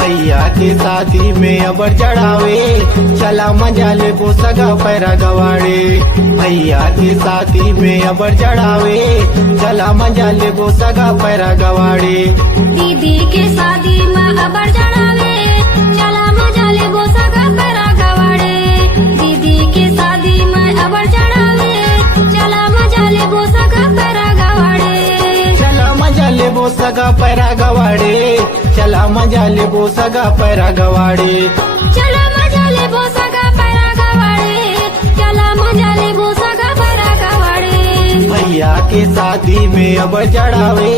भैया के शादी में अबर चढ़ावे, चला मजा ले वो सगा पैरा गवाड़े। भैया के शादी में अबर चढ़ावे, चला मजा ले वो सगा पैरा गवाड़े। दीदी के शादी में अबर चढ़ावे, चला मजा ले वो सगा पैरा गवाड़े। दीदी के शादी में अबर चढ़ावे, चला मजा ले वो सगा पैरा गवाड़े। चला मजा ले वो सगा पैरा गवाड़े, चला मजा ले वो सगा पैरा गवाड़े। चला मजा ले वो सगा पैरा गवाड़े, चला मजा ले वो सगा पैरा गवाड़े। भैया के शादी में अबर चढ़ावे,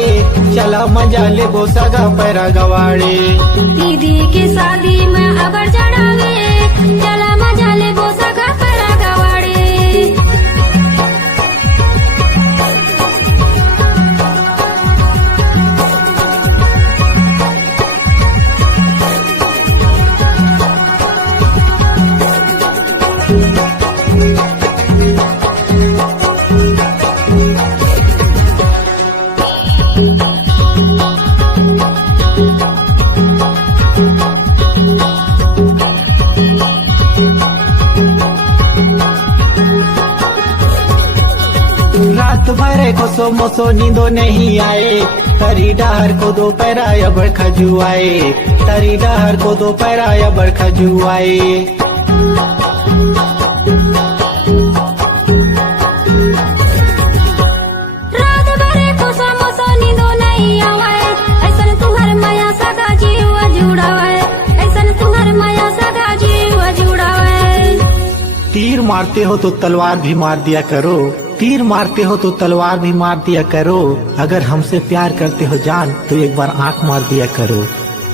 चला मजा ले वो सगा पैरा गवाड़े। दीदी के शादी में अबर चढ़ावे, चला मजा ले वो सगा पैरा गवाड़े। रात भरे को सो मोसो नींदो नहीं आए, तरी डहर को दो पैरा अबर खजुआए। तरी डहर को दो पैरा अबर खजुआए। रात भरे को सो मोसो नींदो नहीं आवे, ऐसन तुहर माया सगा जीव जुड़ावे। ऐसन तुहर माया सगा जीव जुड़ावे। तीर मारते हो तो तलवार भी मार दिया करो, तीर मारते हो तो तलवार भी मार दिया करो। अगर हमसे प्यार करते हो जान तो एक बार आंख मार दिया करो।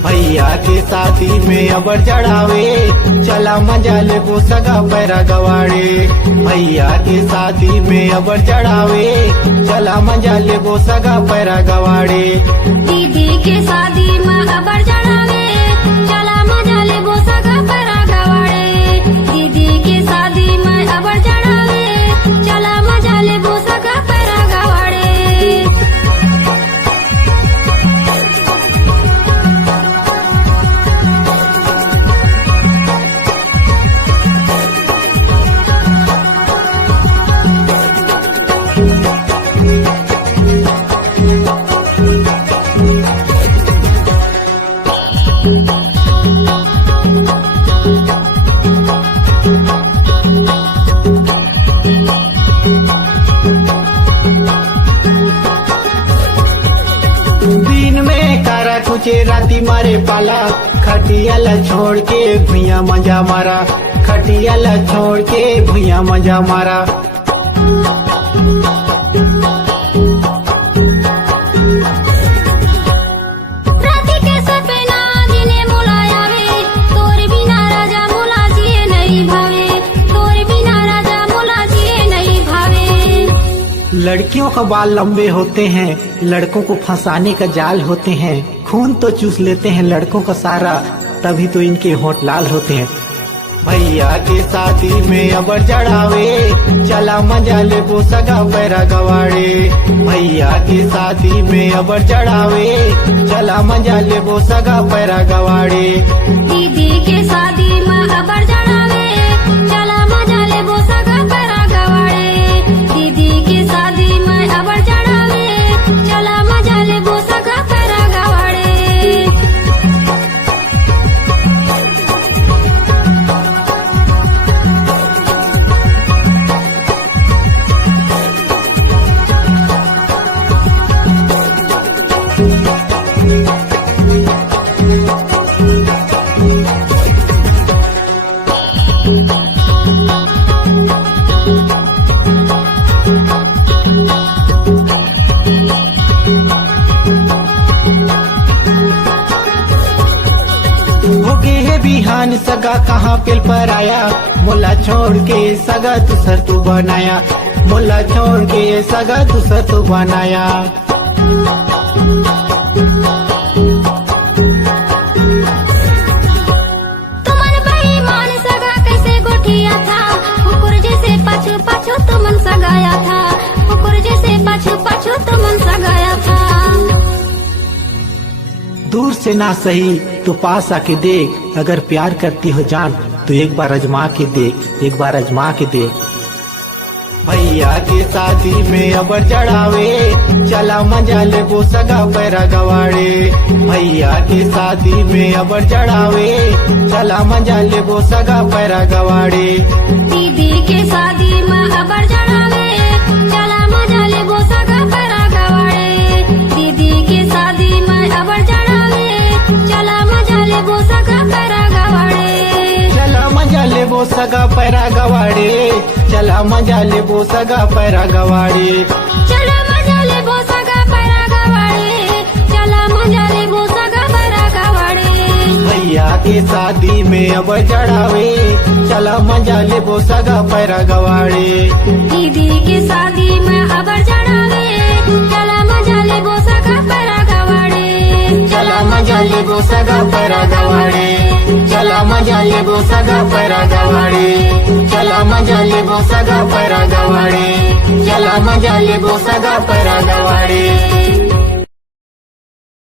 भैया के शादी में अबर चढ़ावे, चला मजा ले वो सगा पैरा गवाड़े। भैया के शादी में अबर चढ़ावे, चला मजा ले वो सगा पैरा गवाड़े। दीदी के शादी में अबर चढ़ावे, चला मजा ले वो सगा पैरा गवाड़े। दीदी के शादी में अबर चढ़ावे, चला मजा ले वो सगा पैरा गवाड़े। दिन में कारा कुचे राती मारे पाला, खटियाला छोड़ के भैया मजा मारा। खटियाला छोड़ के भैया मजा मारा। राती के सपना जिने मुलाया वे, तोर बिना राजा मुला जिए नहीं भावे। तोर बिना राजा मुला जिए नहीं भावे। लड़कियों का बाल लंबे होते हैं, लड़कों को फंसाने का जाल होते हैं। खून तो चूस लेते हैं लड़कों का सारा, तभी तो इनके होंठ लाल होते हैं। भैया के शादी में अबर चढ़ावे, चला मजा ले वो सगा पैरा गवाड़े। भैया के शादी में अबर चढ़ावे, चला मजा ले वो सगा पैरा गवाड़े। दीदी के शादी में अबर चढ़ावे, चला मजा ले वो सगा पैरा गवाड़े। दीदी के शादी में अबर चढ़ावे, चला मजा ले वो सगा पैरा गवाड़े। हो गे है बिहान सगा कहाँ पेल पर आया, मोला छोड़ के सगा दूसर तू बनाया, मोला छोड़ के सगा दूसर तू बनाया। तुमन बेईमान सगा कैसे गोठिया था, कुकुर जैसे पाछू पाछू तुमन सगाया था, कुकुर जैसे पाछू पाछू तुमन सगाया था। दूर से ना सही तो पास आके देख, अगर प्यार करती हो जान तो एक बार अजमा के देख, एक बार अजमा के देख। भैया के शादी में अबर चढ़ावे, चला मजा ले वो सगा पैरा गवाड़े। भैया के शादी में अबर चढ़ावे, चला मजा ले वो सगा पैरा गवाड़े। दीदी के शादी में अबर चढ़ावे, चला मजा ले वो सगा पैरा गवाड़े। दीदी के शादी में अबर चढ़ावे, चला मजा ले वो सगा पैरा गवाड़े। चला मजा ले वो सगा पैरा गवाड़े, चला मजा ले वो सगा पैरा गवाड़े। चला मजा ले वो सगा पैरा गवाड़े, चला मजा ले वो सगा पैरा गवाड़े। भैया के शादी में अब चढ़ावे, चला मजा ले वो सगा पैरा गवाड़े। दीदी के शादी में अबर चढ़ावे, चला मजा ले वो सगा पैरा गवाड़े। चला मजा ले वो सगा पैरा गवाड़े, चला मजा ले वो सगा पैरा गवाड़े। चला मजा ले वो सगा पैरा गवाड़े, चला मजा ले वो सगा पैरा गवाड़े।